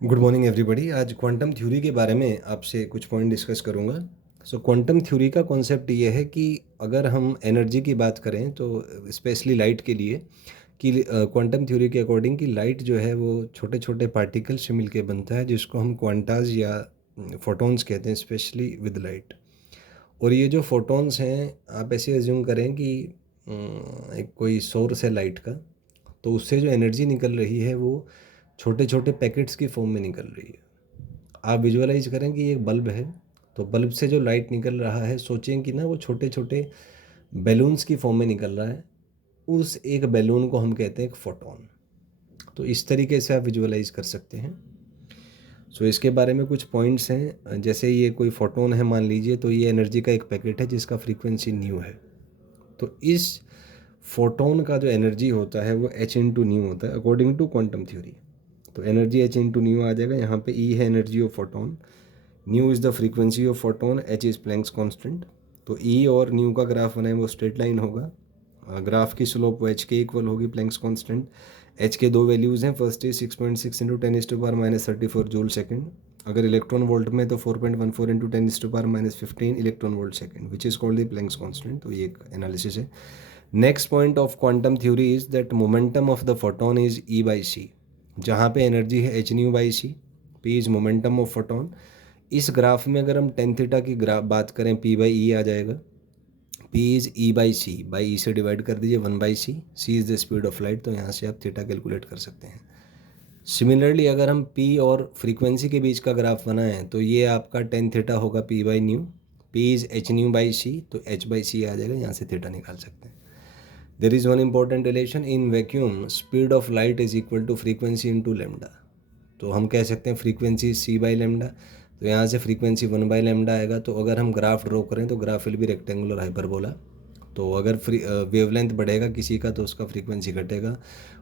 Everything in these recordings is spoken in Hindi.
Good morning everybody. आज क्वांटम थ्योरी के बारे में आपसे कुछ पॉइंट डिस्कस करूंगा। क्वांटम थ्योरी का कॉन्सेप्ट ये है कि अगर हम एनर्जी की बात करें तो स्पेशली लाइट के लिए कि क्वांटम थ्योरी के अकॉर्डिंग कि लाइट जो है वो छोटे छोटे पार्टिकल से मिलके बनता है, जिसको हम क्वांटाज या फोटॉन्स कहते हैं, स्पेशली विद लाइट। और ये जो फोटॉन्स हैं, आप ऐसे एज्यूम करें कि एक कोई सोर्स है लाइट का, तो उससे जो एनर्जी निकल रही है वो छोटे छोटे पैकेट्स की फॉर्म में निकल रही है। आप विजुअलाइज करें कि एक बल्ब है, तो बल्ब से जो लाइट निकल रहा है, सोचें कि ना वो छोटे छोटे बैलून्स की फॉर्म में निकल रहा है। उस एक बैलून को हम कहते हैं एक फोटोन। तो इस तरीके से आप विजुअलाइज कर सकते हैं। इसके बारे में कुछ पॉइंट्स हैं। जैसे ये कोई फोटोन है मान लीजिए, तो ये एनर्जी का एक पैकेट है जिसका फ्रीक्वेंसी न्यू है। तो इस फोटोन का जो एनर्जी होता है वो एच इंटू न्यू होता है अकॉर्डिंग टू क्वांटम थ्योरी। तो एनर्जी एच इंटू न्यू आ जाएगा। यहाँ पे ई है energy of photon, new is the frequency of photon, H is planks constant. तो ई और न्यू का ग्राफ बनाए वो स्ट्रेट लाइन होगा। ग्राफ की स्लोप वो एच के इक्वल होगी, प्लैंक्स कांस्टेंट। एच के दो वैल्यूज़ हैं, first is 6.6 into 10⁻⁻³ joule second. अगर इलेक्ट्रॉन वोल्ट में तो 4.14 into 10⁻⁻15 electron volt second, which is called the Planck's constant. तो ये एक एनालिसिस है। Next point of quantum theory is that momentum of the photon is E by C. जहाँ पे एनर्जी है H nu by C, P is momentum of photon. इस ग्राफ में अगर हम टेन थीटा की ग्राफ बात करें, पी बाई ई आ जाएगा। P is E by C, by E से डिवाइड कर दीजिए 1/c। C is the speed of light, तो यहाँ से आप थीटा कैलकुलेट कर सकते हैं। सिमिलरली अगर हम पी और फ्रीक्वेंसी के बीच का ग्राफ बनाएं तो ये आपका टेन थीटा होगा P by nu. P is H nu by C, तो एच बाई सी आ जाएगा, यहाँ से थीटा निकाल सकते हैं। There is one important relation in vacuum, speed of light is equal to frequency into lambda. तो हम कह सकते हैं फ्रीक्वेंसी सी बाई लेमडा, तो यहाँ से फ्रीक्वेंसी 1/λ आएगा। तो अगर हम ग्राफ ड्रॉ करें तो ग्राफ विल भी रेक्टेंगुलर हाइपरबोला। तो अगर वेवलेंथ बढ़ेगा किसी का तो उसका फ्रीक्वेंसी घटेगा,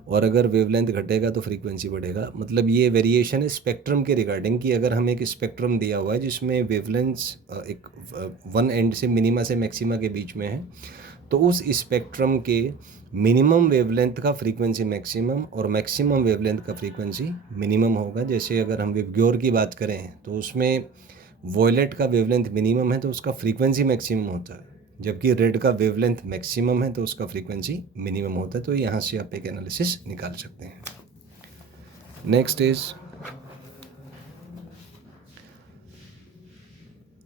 और अगर वेवलेंथ घटेगा तो फ्रीक्वेंसी बढ़ेगा। मतलब ये वेरिएशन है स्पेक्ट्रम के रिगार्डिंग कि अगर हमें एक स्पेक्ट्रम दिया हुआ है जिसमें वेवलेंथ्स एक वन एंड से मिनिमा से मैक्सिमा के बीच में है, तो उस स्पेक्ट्रम के मिनिमम वेवलेंथ का फ्रीक्वेंसी मैक्सिमम और मैक्सिमम वेवलेंथ का फ्रीक्वेंसी मिनिमम होगा। जैसे अगर हम विबग्योर की बात करें तो उसमें वॉयलेट का वेवलेंथ मिनिमम है तो उसका फ्रीक्वेंसी मैक्सिमम होता है, जबकि रेड का वेवलेंथ मैक्सिमम है तो उसका फ्रीक्वेंसी मिनिमम होता है। तो यहाँ से आप एक एनालिसिस निकाल सकते हैं। नेक्स्ट इज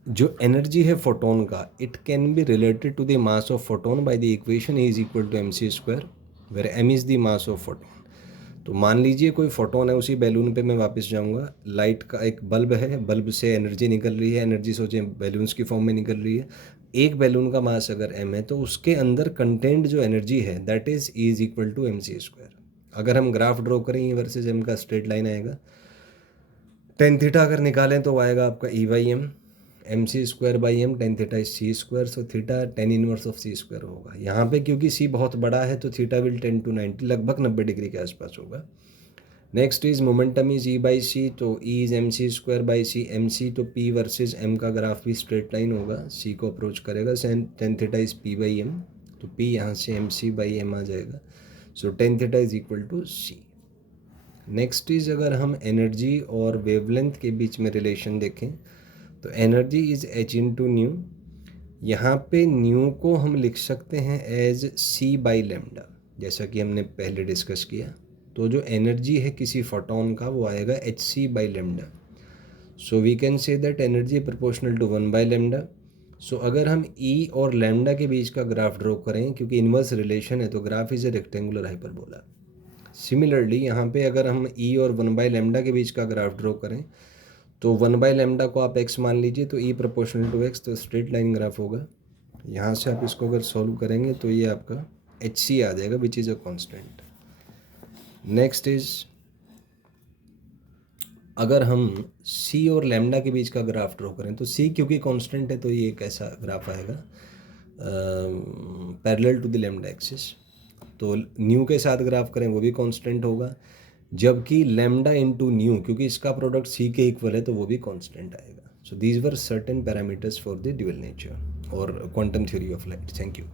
जो एनर्जी है फोटोन का, it can be related to the mass of photon by the equation E is equal to mc², where m is the mass of photon. तो मान लीजिए कोई फोटोन है, उसी बैलून पे मैं वापस जाऊंगा। लाइट का एक बल्ब है, बल्ब से एनर्जी निकल रही है। एनर्जी सोचें बैलून्स की फॉर्म में निकल रही है। एक बैलून का मास अगर m है तो उसके अंदर कंटेंट जो एनर्जी है that is E is equal to mc²। अगर हम ग्राफ ड्रॉ करें E वर्सेज m का, स्ट्रेट लाइन आएगा। टेन थीटा अगर निकालें तो आएगा आपका E/m, mc²/m, tan theta is c²। So theta tan inverse of c² होगा। यहाँ पे क्योंकि c बहुत बड़ा है तो थीटा विल 10 to 90, लगभग 90 डिग्री के आसपास होगा। Next is momentum is E by C, तो E इज mc²/c, mc तो p वर्सेज m का ग्राफ भी स्ट्रेट लाइन होगा, c को अप्रोच करेगा। टेन थीटा इज p/m, तो p यहाँ से mc/m आ जाएगा। So tan theta is equal to c। Next is अगर हम एनर्जी और वेवलेंथ के बीच में रिलेशन देखें तो energy is H into new. यहाँ पे न्यू को हम लिख सकते हैं एज सी बाई लेमडा, जैसा कि हमने पहले डिस्कस किया। तो जो एनर्जी है किसी फोटोन का वो आएगा H C by lambda. So we can say that energy proportional to 1/λ। So अगर हम ई और लेमडा के बीच का ग्राफ ड्रॉ करें, क्योंकि इन्वर्स रिलेशन है, तो graph is a rectangular hyperbola. Similarly यहाँ पे अगर हम ई और 1/λ के बीच का ग्राफ ड्रॉ करें तो 1/λ को आप x मान लीजिए, तो e प्रोपोर्शनल टू x, तो स्ट्रेट लाइन ग्राफ होगा। यहाँ से आप इसको अगर सॉल्व करेंगे तो ये आपका एच सी आ जाएगा, which is a constant. Next is अगर हम c और लैम्डा के बीच का ग्राफ ड्रॉ करें तो c क्योंकि कांस्टेंट है तो ये कैसा ग्राफ आएगा, parallel to the lambda axis. तो न्यू के साथ ग्राफ करें वो भी कांस्टेंट होगा, जबकि लैम्डा इंटू न्यू क्योंकि इसका प्रोडक्ट सी के इक्वल है तो वो भी कांस्टेंट आएगा। So these were certain parameters for the dual nature और quantum theory of light. Thank you.